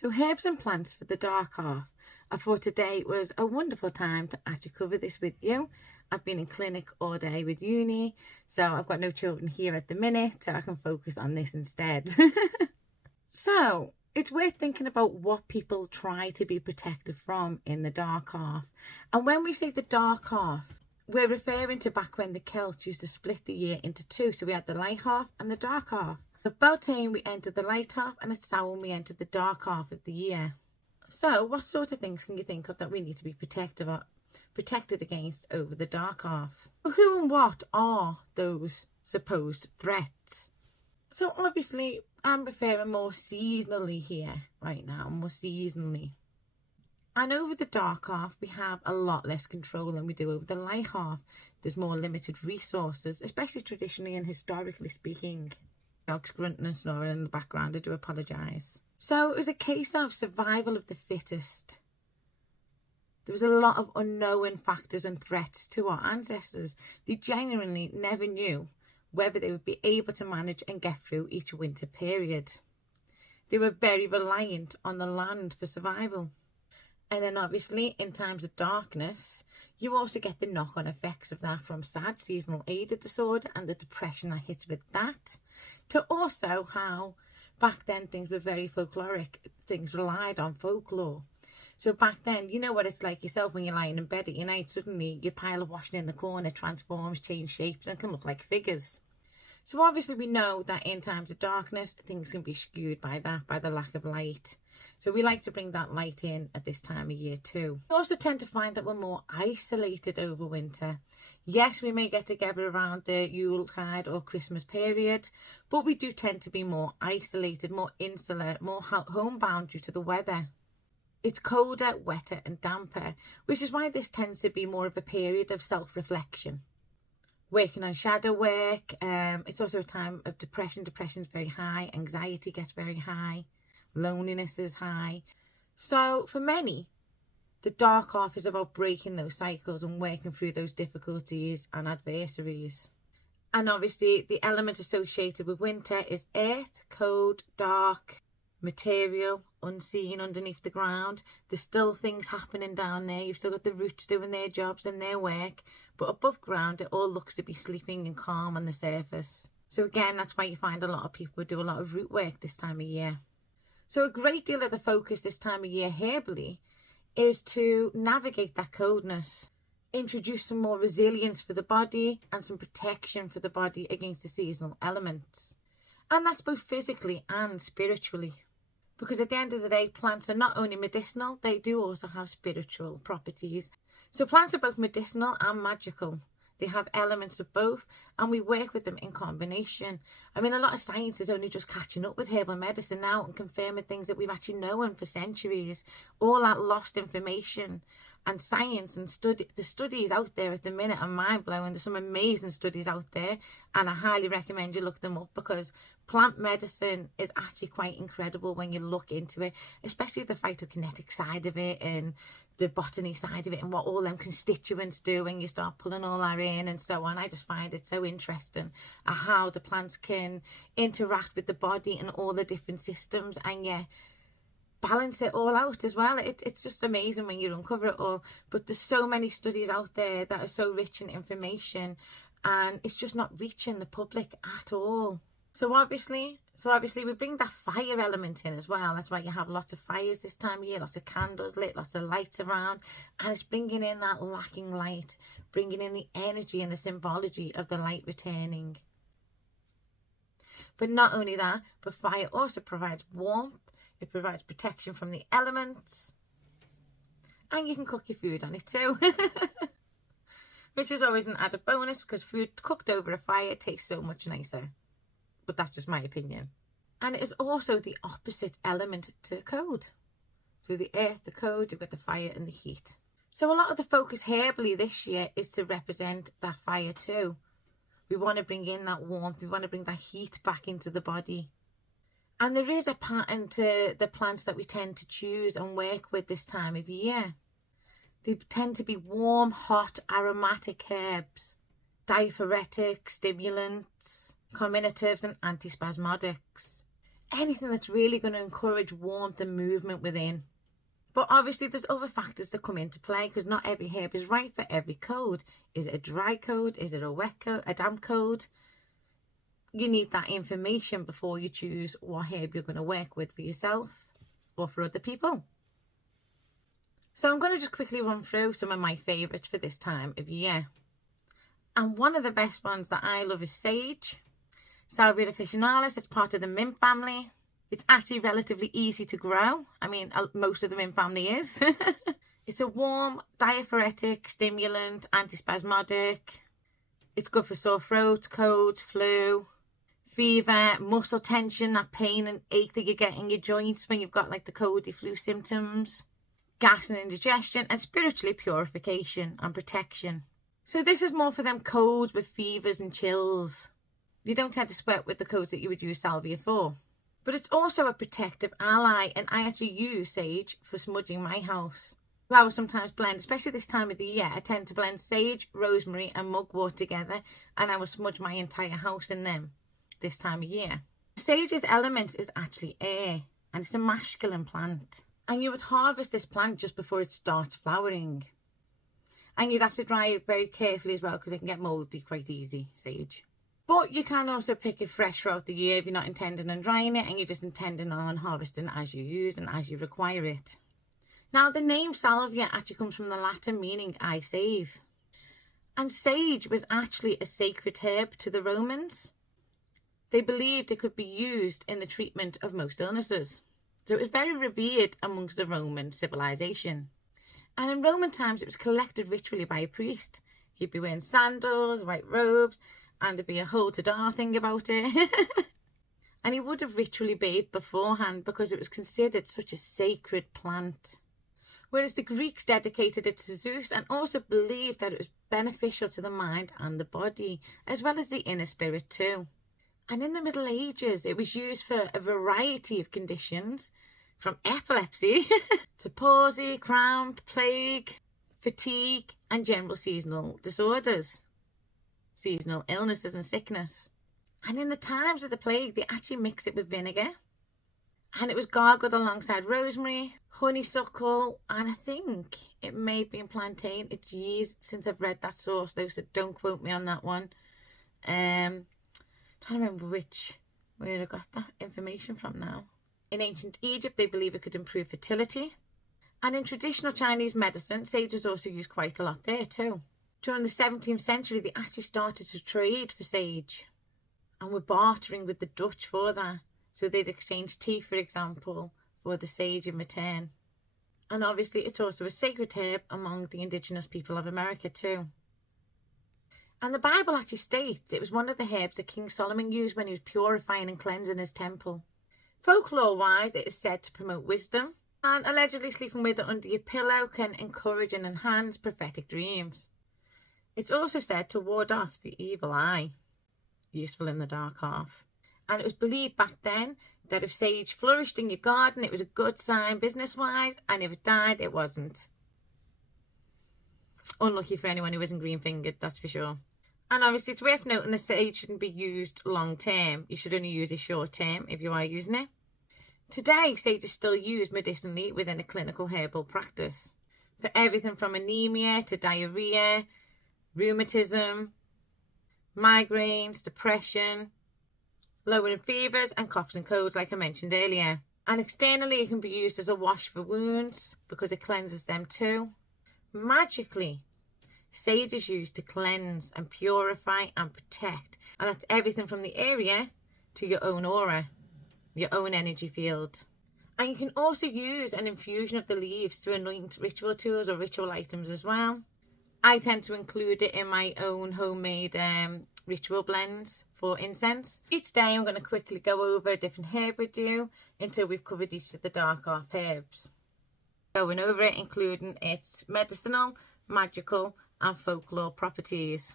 So herbs and plants for the dark half. I thought today was a wonderful time to actually cover this with you. I've been in clinic all day with uni, so I've got no children here at the minute, so I can focus on this instead. So it's worth thinking about what people try to be protected from in the dark half. And when we say the dark half, we're referring to back when the Celts used to split the year into two. So we had the light half and the dark half. At Beltane we entered the light half, and at Samhain we entered the dark half of the year. So what sort of things can you think of that we need to be protected against over the dark half? Who and what are those supposed threats? So obviously I'm referring more seasonally here right now, more seasonally. And over the dark half we have a lot less control than we do over the light half. There's more limited resources, especially traditionally and historically speaking. Dogs grunting and snoring in the background, I do apologise. So it was a case of survival of the fittest. There was a lot of unknown factors and threats to our ancestors. They genuinely never knew whether they would be able to manage and get through each winter period. They were very reliant on the land for survival. And then obviously in times of darkness, you also get the knock-on effects of that, from sad seasonal eating disorder and the depression that hits with that, to also how back then things were very folkloric. Things relied on folklore. So back then, you know what it's like yourself when you're lying in bed at your night, suddenly your pile of washing in the corner transforms, change shapes and can look like figures. So obviously we know that in times of darkness, things can be skewed by that, by the lack of light. So we like to bring that light in at this time of year too. We also tend to find that we're more isolated over winter. Yes, we may get together around the Yuletide or Christmas period, but we do tend to be more isolated, more insular, more homebound due to the weather. It's colder, wetter and damper, which is why this tends to be more of a period of self-reflection. Working on shadow work. It's also a time of depression. Depression is very high. Anxiety gets very high. Loneliness is high. So for many, the dark half is about breaking those cycles and working through those difficulties and adversaries. And obviously the element associated with winter is earth, cold, dark, material, unseen underneath the ground. There's still things happening down there. You've still got the roots doing their jobs and their work, but above ground it all looks to be sleeping and calm on the surface. So again, that's why you find a lot of people do a lot of root work this time of year. So a great deal of the focus this time of year herbally is to navigate that coldness, introduce some more resilience for the body and some protection for the body against the seasonal elements. And that's both physically and spiritually. Because at the end of the day, plants are not only medicinal, they do also have spiritual properties. So plants are both medicinal and magical. They have elements of both, and we work with them in combination. I mean, a lot of science is only just catching up with herbal medicine now and confirming things that we've actually known for centuries. All that lost information and science and the studies out there at the minute are mind-blowing. There's some amazing studies out there, and I highly recommend you look them up, because plant medicine is actually quite incredible when you look into it, especially the phytokinetic side of it and the botany side of it and what all them constituents do when you start pulling all that in and so on. I just find it so interesting how the plants can interact with the body and all the different systems, and balance it all out as well. It's just amazing when you uncover it all. But there's so many studies out there that are so rich in information, and it's just not reaching the public at all. So obviously we bring that fire element in as well. That's why you have lots of fires this time of year, lots of candles lit, lots of lights around, and it's bringing in that lacking light, bringing in the energy and the symbology of the light returning. But not only that, but fire also provides warmth. It provides protection from the elements, and you can cook your food on it too. Which is always an added bonus, because food cooked over a fire tastes so much nicer. But that's just my opinion. And it is also the opposite element to cold. So the earth, the cold, you've got the fire and the heat. So a lot of the focus herbally this year is to represent that fire too. We want to bring in that warmth. We want to bring that heat back into the body. And there is a pattern to the plants that we tend to choose and work with this time of year. They tend to be warm, hot, aromatic herbs, diaphoretic, stimulants, carminatives and antispasmodics. anything that's really going to encourage warmth and movement within. But obviously there's other factors that come into play, because not every herb is right for every code. Is it a dry code? Is it a wet code? A damp code? You need that information before you choose what herb you're going to work with for yourself or for other people. So I'm going to just quickly run through some of my favourites for this time of year. And one of the best ones that I love is sage. Salvia officinalis. It's part of the mint family. It's actually relatively easy to grow. I mean, most of the mint family is. It's a warm, diaphoretic, stimulant, antispasmodic. It's good for sore throat, colds, flu, fever, muscle tension, that pain and ache that you get in your joints when you've got like the coldy flu symptoms, gas and indigestion, and spiritually purification and protection. So this is more for them colds with fevers and chills. You don't tend to sweat with the colds that you would use salvia for. But it's also a protective ally, and I actually use sage for smudging my house. I will sometimes blend, especially this time of the year, I tend to blend sage, rosemary and mugwort together, and I will smudge my entire house in them this time of year. Sage's element is actually air, and it's a masculine plant. And you would harvest this plant just before it starts flowering. And you'd have to dry it very carefully as well, because it can get mouldy quite easy, sage. But you can also pick it fresh throughout the year if you're not intending on drying it and you're just intending on harvesting as you use and as you require it. Now, the name salvia actually comes from the Latin meaning I save. And sage was actually a sacred herb to the Romans. They believed it could be used in the treatment of most illnesses. So it was very revered amongst the Roman civilization. And in Roman times, it was collected ritually by a priest. He'd be wearing sandals, white robes, and there'd be a whole to-do thing about it. And he would have ritually bathed beforehand because it was considered such a sacred plant. Whereas the Greeks dedicated it to Zeus and also believed that it was beneficial to the mind and the body, as well as the inner spirit too. And in the Middle Ages, it was used for a variety of conditions, from epilepsy to palsy, cramp, plague, fatigue, and general seasonal disorders. Seasonal illnesses and sickness. And in the times of the plague, they actually mix it with vinegar. And it was gargled alongside rosemary, honeysuckle, and I think it may have been plantain. It's years since I've read that source though, so don't quote me on that one. Trying to remember where I got that information from now. In ancient Egypt, they believe it could improve fertility. And in traditional Chinese medicine, sage is also used quite a lot there too. During the 17th century, they actually started to trade for sage and were bartering with the Dutch for that. So they'd exchange tea, for example, for the sage in return. And obviously, it's also a sacred herb among the indigenous people of America too. And the Bible actually states it was one of the herbs that King Solomon used when he was purifying and cleansing his temple. Folklore-wise, it is said to promote wisdom, and allegedly sleeping with it under your pillow can encourage and enhance prophetic dreams. It's also said to ward off the evil eye, useful in the dark half. And it was believed back then that if sage flourished in your garden, it was a good sign business-wise, and if it died, it wasn't. Unlucky for anyone who isn't green-fingered, that's for sure. And obviously, it's worth noting that sage shouldn't be used long-term. You should only use it short-term if you are using it. Today, sage is still used medicinally within a clinical herbal practice for everything from anemia to diarrhea, rheumatism, migraines, depression, lowering fevers and coughs and colds like I mentioned earlier. And externally it can be used as a wash for wounds because it cleanses them too. Magically, sage is used to cleanse and purify and protect, and that's everything from the area to your own aura, your own energy field. And you can also use an infusion of the leaves to anoint ritual tools or ritual items as well. I tend to include it in my own homemade ritual blends for incense. Each day I'm going to quickly go over a different herb with you until we've covered each of the dark half herbs. Going over it, including its medicinal, magical and folklore properties.